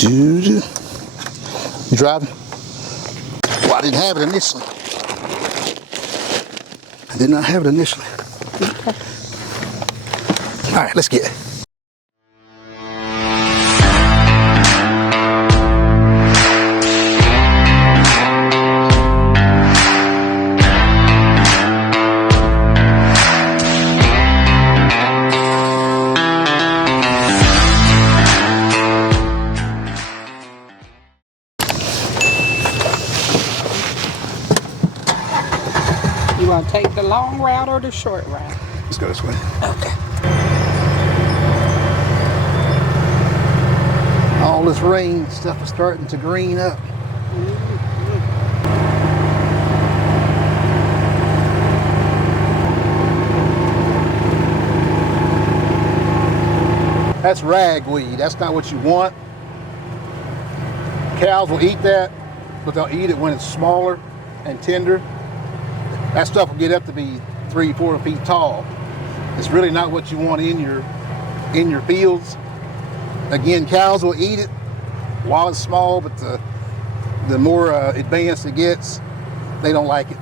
You driving? Well, I didn't have it initially. I did not have it initially. Okay. All right, let's get it. You want to take the long route or the short route? Let's go this way. Okay. All this rain stuff is starting to green up. That's ragweed. That's not what you want. Cows will eat that, but they'll eat it when it's smaller and tender. That stuff will get up to be 3-4 feet tall. It's really not what you want in your fields. Again, cows will eat it while it's small, but the more advanced it gets, they don't like it.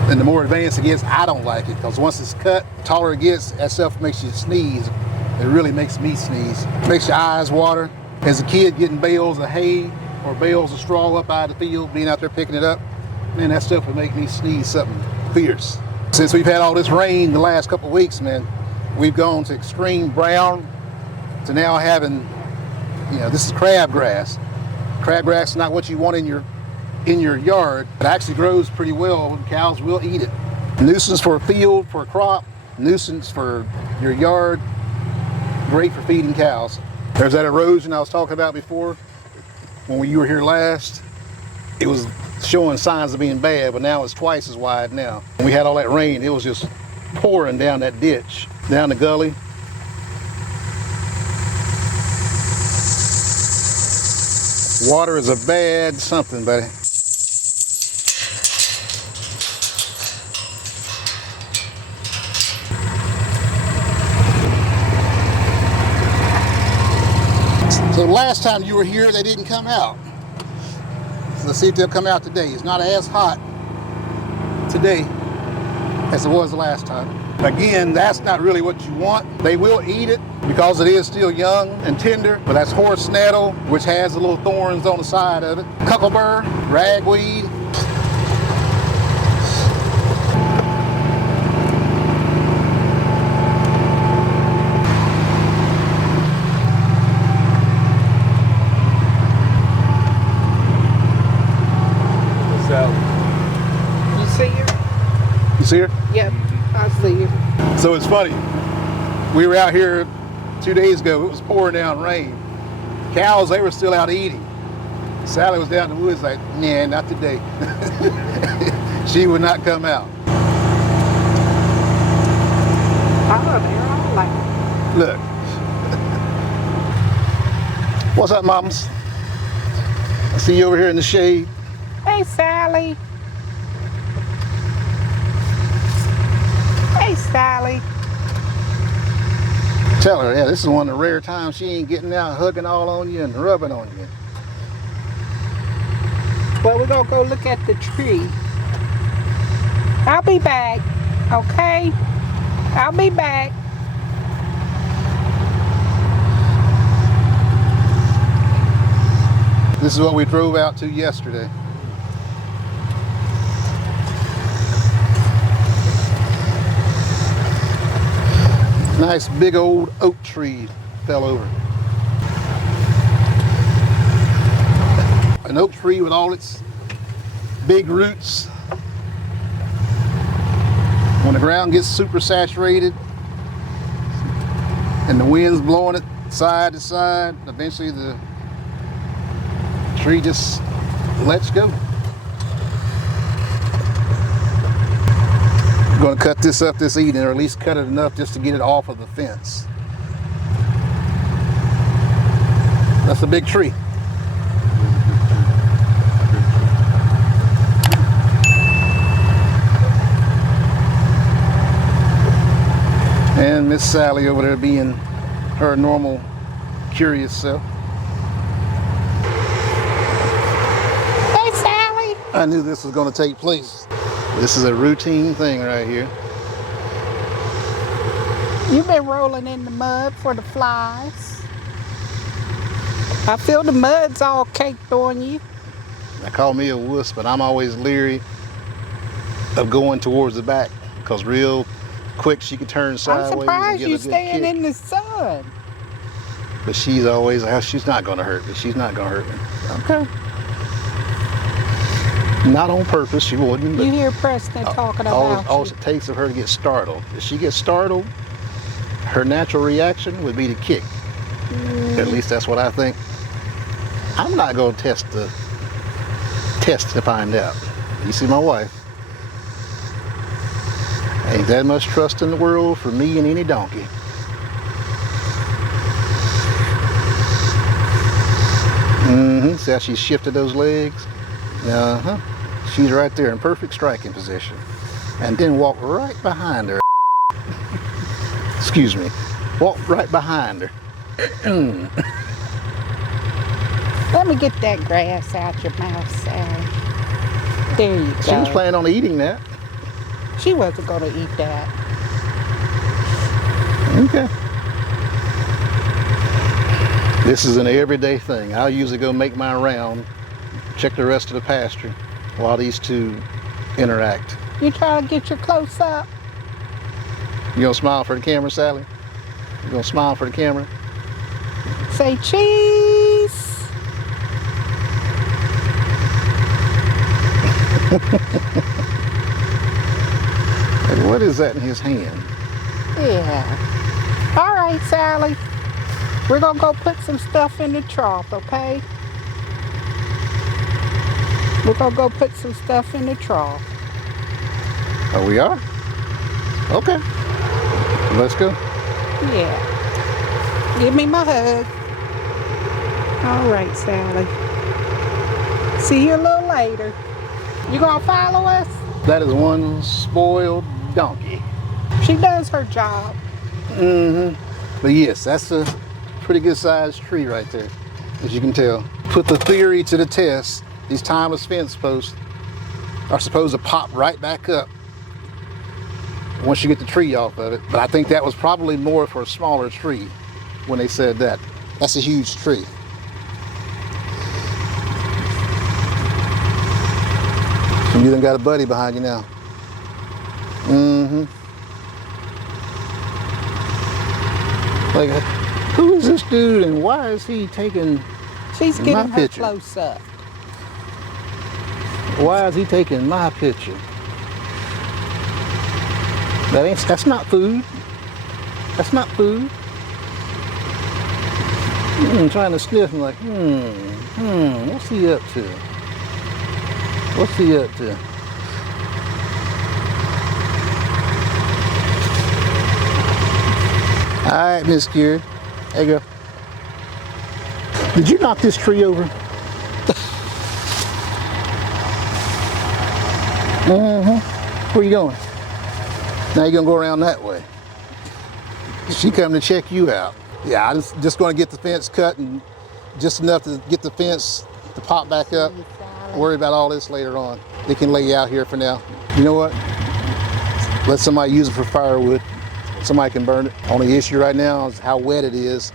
And the more advanced it gets, I don't like it, because once it's cut, the taller it gets, that stuff makes you sneeze. It really makes me sneeze. Makes your eyes water. As a kid, getting bales of hay or bales of straw up out of the field, being out there picking it up, man, that stuff would make me sneeze something fierce. Since we've had all this rain the last couple of weeks, man, we've gone to extreme brown to now having, this is crabgrass. Crabgrass is not what you want in your yard. It actually grows pretty well, and cows will eat it. Nuisance for a field, for a crop, nuisance for your yard, great for feeding cows. There's that erosion I was talking about before. When you were here last, it was showing signs of being bad, but now it's twice as wide now. When we had all that rain, it was just pouring down that ditch, down the gully. Water is a bad something, buddy. So the last time you were here, they didn't come out. So let's see if they'll come out today. It's not as hot today as it was the last time. Again, that's not really what you want. They will eat it because it is still young and tender, but that's horse nettle, which has the little thorns on the side of it. Cuckleburr, ragweed. You see her? You see her? Yep, I see her. So it's funny. We were out here 2 days ago. It was pouring down rain. Cows, they were still out eating. Sally was down in the woods like, nah, not today. She would not come out. Oh, they're all like, Look. What's up, mamas? I see you over here in the shade. hey, Sally. Hey, Sally. Tell her, yeah, this is one of the rare times she ain't getting out hugging all on you and rubbing on you. Well, we're going to go look at the tree. I'll be back, okay? I'll be back. This is what we drove out to yesterday. Nice big old oak tree fell over. An oak tree with all its big roots. When the ground gets super saturated and the wind's blowing it side to side, eventually the tree just lets go. I'm going to cut this up this evening, or at least cut it enough just to get it off of the fence. That's a big tree. And Miss Sally over there being her normal curious self. I knew this was going to take place. This is a routine thing right here. You've been rolling in the mud for the flies. I feel the mud's all caked on you. They call me a wuss, but I'm always leery of going towards the back because real quick she could turn sideways. I'm surprised and get you a good staying kick. in the sun. But she's always like, she's not going to hurt me. She's not going to hurt me. Okay. Not on purpose, she wouldn't. But You hear Preston talking about all you. it takes of her to get startled. If she gets startled, her natural reaction would be to kick. At least that's what I think. I'm not going to test to find out. You see my wife. Ain't that much trust in the world for me and any donkey. See how she shifted those legs? She's right there in perfect striking position. And then walk right behind her. Excuse me. Walk right behind her. Let me get that grass out your mouth, Sally. There you go. She was planning on eating that. She wasn't going to eat that. Okay. This is an everyday thing. I'll usually go make my round, check the rest of the pasture while these two interact. You trying to get your close up? You gonna smile for the camera, Sally? You gonna smile for the camera? Say cheese. Hey, what is that in his hand? Yeah. All right, Sally. We're going to go put some stuff in the trough, okay? We're going to go put some stuff in the trough. Oh, we are? Okay. Let's go. Yeah. Give me my hug. All right, Sally. See you a little later. You going to follow us? That is one spoiled donkey. She does her job. But yes, that's a pretty good sized tree right there, as you can tell. Put the theory to the test. These timeless fence posts are supposed to pop right back up once you get the tree off of it. But I think that was probably more for a smaller tree when they said that. That's a huge tree. You done got a buddy behind you now. Like, who is this dude and why is he taking She's my getting her picture? close up. Why is he taking my picture? That's not food. That's not food. Trying to sniff and like, what's he up to? What's he up to? All right, Miss Curie. There you go. Did you knock this tree over? Where you going? Now you're gonna go around that way. She come to check you out. Yeah, I'm just gonna get the fence cut and just enough to get the fence to pop back up. Worry about all this later on. They can lay you out here for now. You know what? Let somebody use it for firewood. Somebody can burn it. Only issue right now is how wet it is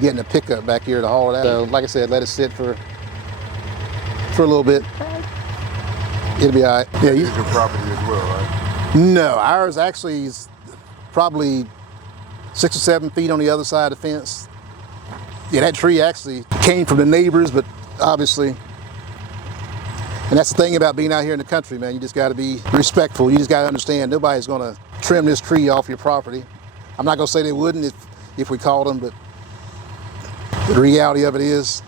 getting a pickup back here to haul it out. So like I said, let it sit for a little bit. It'll be all right. Yeah, It's your property as well, right? No, ours actually is probably 6 or 7 feet on the other side of the fence. Yeah, that tree actually came from the neighbors, but obviously, and that's the thing about being out here in the country, man. You just got to be respectful. You just got to understand nobody's going to trim this tree off your property. I'm not going to say they wouldn't if we called them, but the reality of it is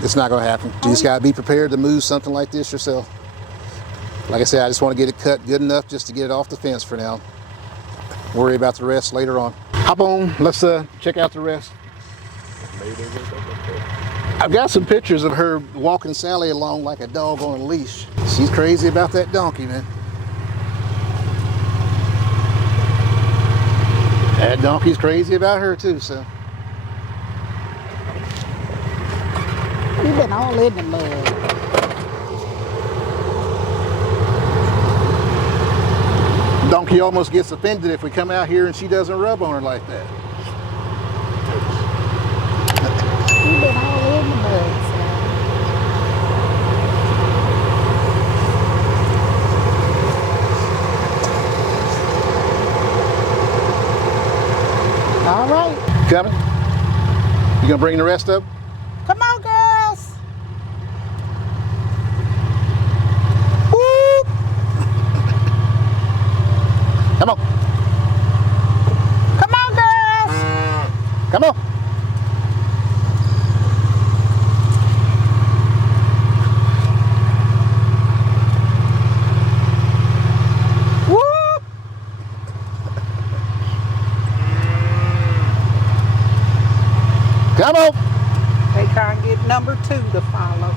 it's not going to happen. You just got to be prepared to move something like this yourself. Like I said, I just want to get it cut good enough just to get it off the fence for now. Worry about the rest later on. Hop on, let's check out the rest. I've got some pictures of her walking Sally along like a dog on a leash. She's crazy about that donkey, man. That donkey's crazy about her too, so. You've been all in the mud. Donkey almost gets offended if we come out here and she doesn't rub on her like that. You've been all in the mud, Sally. All right. Coming? You gonna bring the rest of them? Come on, girls. Woo! Come on. Come on, girls. Come on. Woo! Come on. They trying to get number 2 to follow.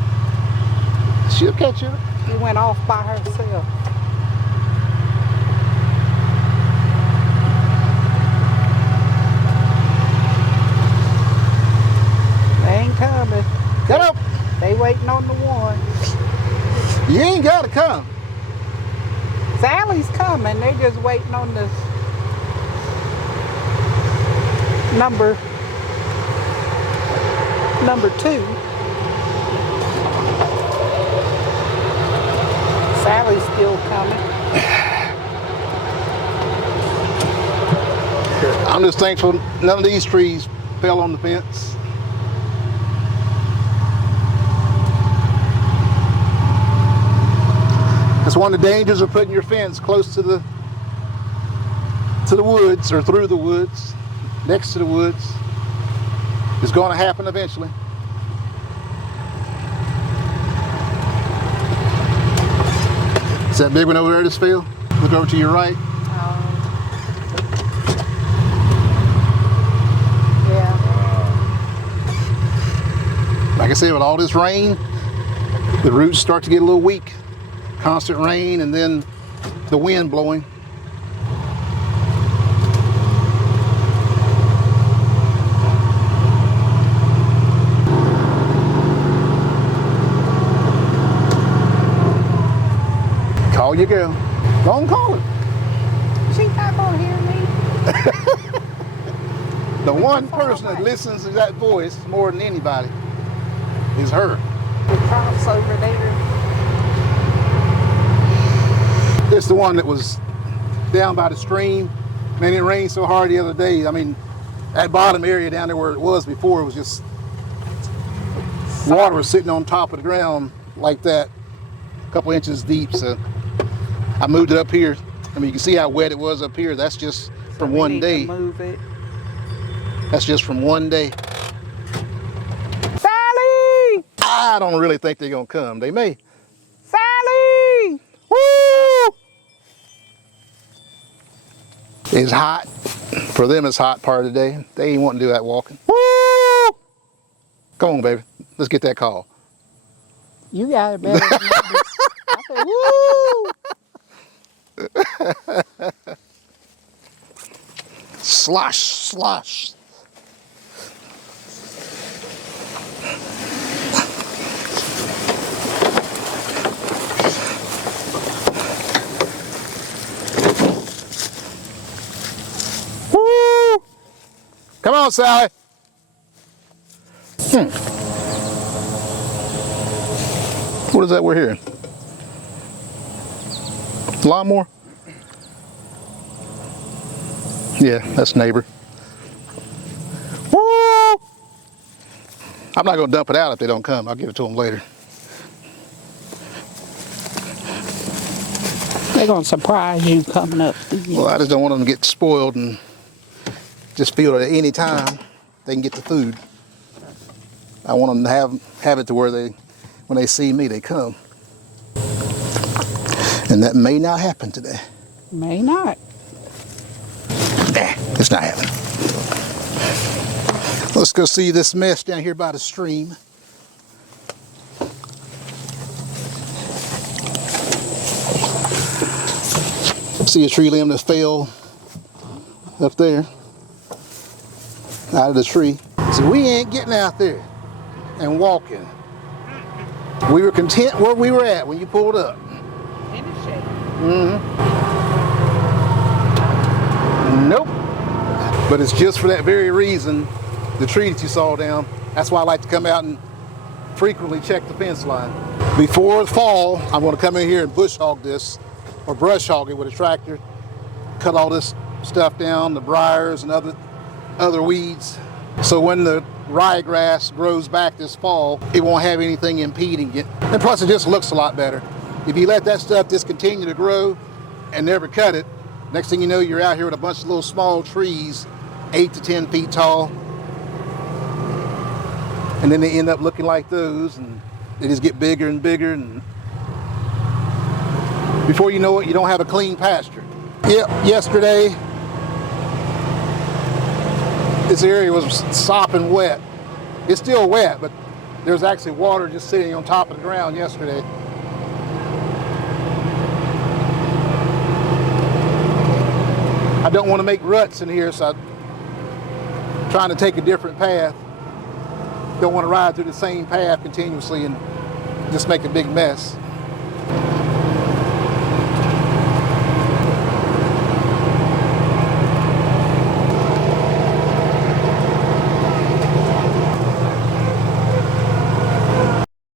She'll catch you. She went off by herself. They ain't coming. Come on. They waiting on the one. You ain't gotta come. Sally's coming. They just waiting on the number 2. Sally's still coming. I'm just thankful none of these trees fell on the fence. That's one of the dangers of putting your fence close to the woods or through the woods, next to the woods. It's going to happen eventually. Is that big one over there just fell? Look over to your right. Yeah. Like I said, with all this rain, the roots start to get a little weak. Constant rain and then the wind blowing. Call your girl. Don't call her. She's not gonna hear me. The one person that listens to that voice more than anybody is her. The cross over there. It's the one that was down by the stream. Man, it rained so hard the other day. I mean, that bottom area down there where it was before, it was just water was sitting on top of the ground like that, a couple inches deep. So I moved it up here. I mean, you can see how wet it was up here. That's just from We one need day. to move it. That's just from one day. Sally! I don't really think they're gonna come. They may. Sally! Woo! It's hot. For them, it's hot part of the day. They ain't wanting to do that walking. Woo! Come on, baby. Let's get that call. You got it better than me. I said, woo! Slosh, slosh. Woo! Come on, Sally. What is that we're hearing? Lawnmower? Yeah, that's neighbor. Woo! I'm not going to dump it out if they don't come. I'll give it to them later. They're going to surprise you coming up. Well, I just don't want them to get spoiled and just feel that at any time they can get the food. I want them to have it to where when they see me, they come. And that may not happen today. May not. Nah, it's not happening. Let's go see this mess down here by the stream. See a tree limb that fell up there out of the tree. So we ain't getting out there and walking. We were content where we were at when you pulled up. In the shade. Mm-hmm. Nope. But it's just for that very reason, the tree that you saw down. That's why I like to come out and frequently check the fence line. Before the fall, I'm going to come in here and bush hog this, or brush hog it with a tractor, cut all this stuff down, the briars and other weeds. So when the ryegrass grows back this fall, it won't have anything impeding it. And plus it just looks a lot better. If you let that stuff just continue to grow and never cut it, next thing you know, you're out here with a bunch of little small trees, 8 to 10 feet tall. And then they end up looking like those, and they just get bigger and bigger, and before you know it, you don't have a clean pasture. Yep, yesterday, this area was sopping wet. It's still wet, but there's actually water just sitting on top of the ground yesterday. I don't want to make ruts in here, so I'm trying to take a different path. Don't want to ride through the same path continuously and just make a big mess.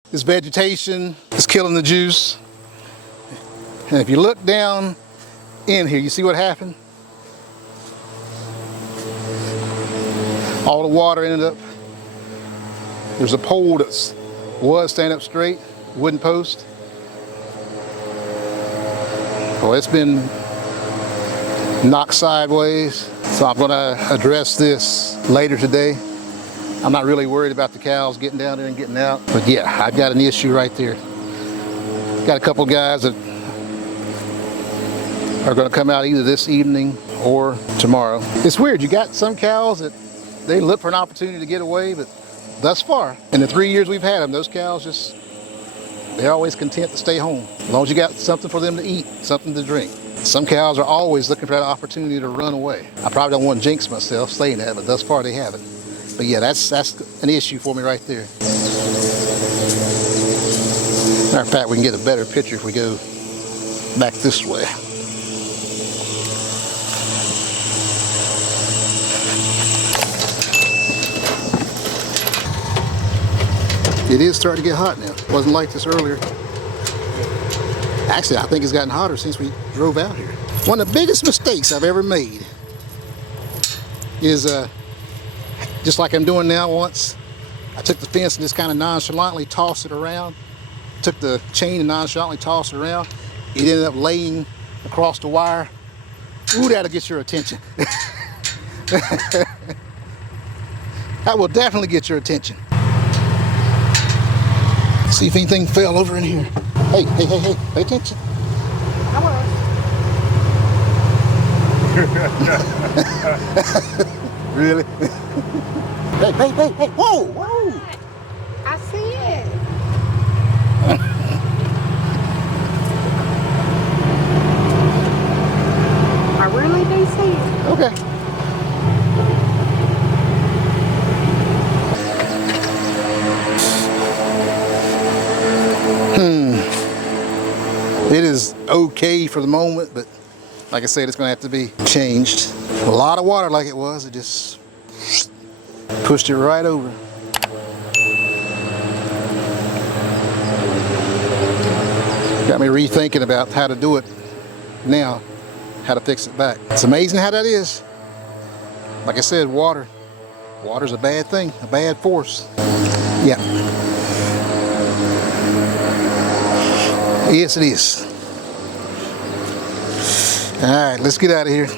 This vegetation is killing the juice. And if you look down in here, you see what happened? All the water ended up, there's a pole that was standing up straight, wooden post. Well, it's been knocked sideways. So I'm gonna address this later today. I'm not really worried about the cows getting down there and getting out, but yeah, I've got an issue right there. Got a couple guys that are gonna come out either this evening or tomorrow. It's weird, you got some cows that they look for an opportunity to get away, but thus far, in the 3 years we've had them, those cows they're always content to stay home. As long as you got something for them to eat, something to drink. Some cows are always looking for that opportunity to run away. I probably don't want to jinx myself saying that, but thus far they haven't. But yeah, that's an issue for me right there. Matter of fact, we can get a better picture if we go back this way. It is starting to get hot now. It wasn't like this earlier. Actually, I think it's gotten hotter since we drove out here. One of the biggest mistakes I've ever made is just like I'm doing now. Once I took the fence and just kind of nonchalantly tossed it around. Took the chain and nonchalantly tossed it around. It ended up laying across the wire. Ooh, that'll get your attention. That will definitely get your attention. See if anything fell over in here. Hey, hey, hey, hey, pay attention. I will. Really? Hey, hey, hey, hey, whoa, whoa. I see it. I really do see it. Okay. It is okay for the moment, but like I said, it's gonna have to be changed. A lot of water like it was, it just pushed it right over. Got me rethinking about how to do it now, how to fix it back. It's amazing how that is. Like I said, water's a bad thing, a bad force. Yeah. Yes, it is. All right, let's get out of here.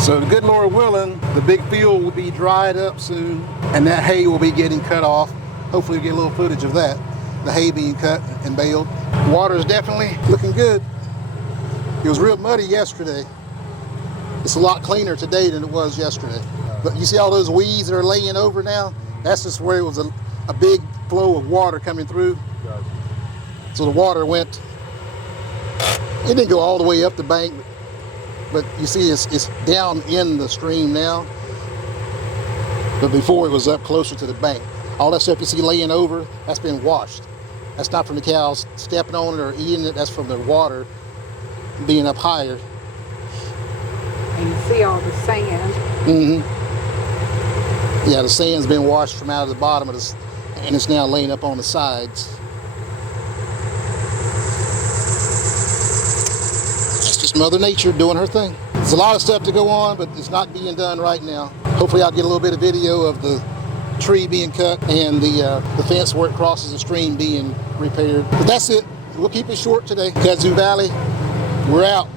So the good Lord willing, the big field will be dried up soon, and that hay will be getting cut off. Hopefully we'll get a little footage of that. The hay being cut and baled. Water is definitely looking good. It was real muddy yesterday. It's a lot cleaner today than it was yesterday. But you see all those weeds that are laying over now? That's just where it was a big flow of water coming through. So the water it didn't go all the way up the bank, but you see it's down in the stream now. But before it was up closer to the bank. All that stuff you see laying over, that's been washed. That's not from the cows stepping on it or eating it. That's from the water being up higher. And you see all the sand. Yeah, the sand's been washed from out of the bottom of this, and it's now laying up on the sides. That's just Mother Nature doing her thing. There's a lot of stuff to go on, but it's not being done right now. Hopefully I'll get a little bit of video of the tree being cut and the fence where it crosses the stream being repaired. But that's it. We'll keep it short today. Kudzu Valley, we're out.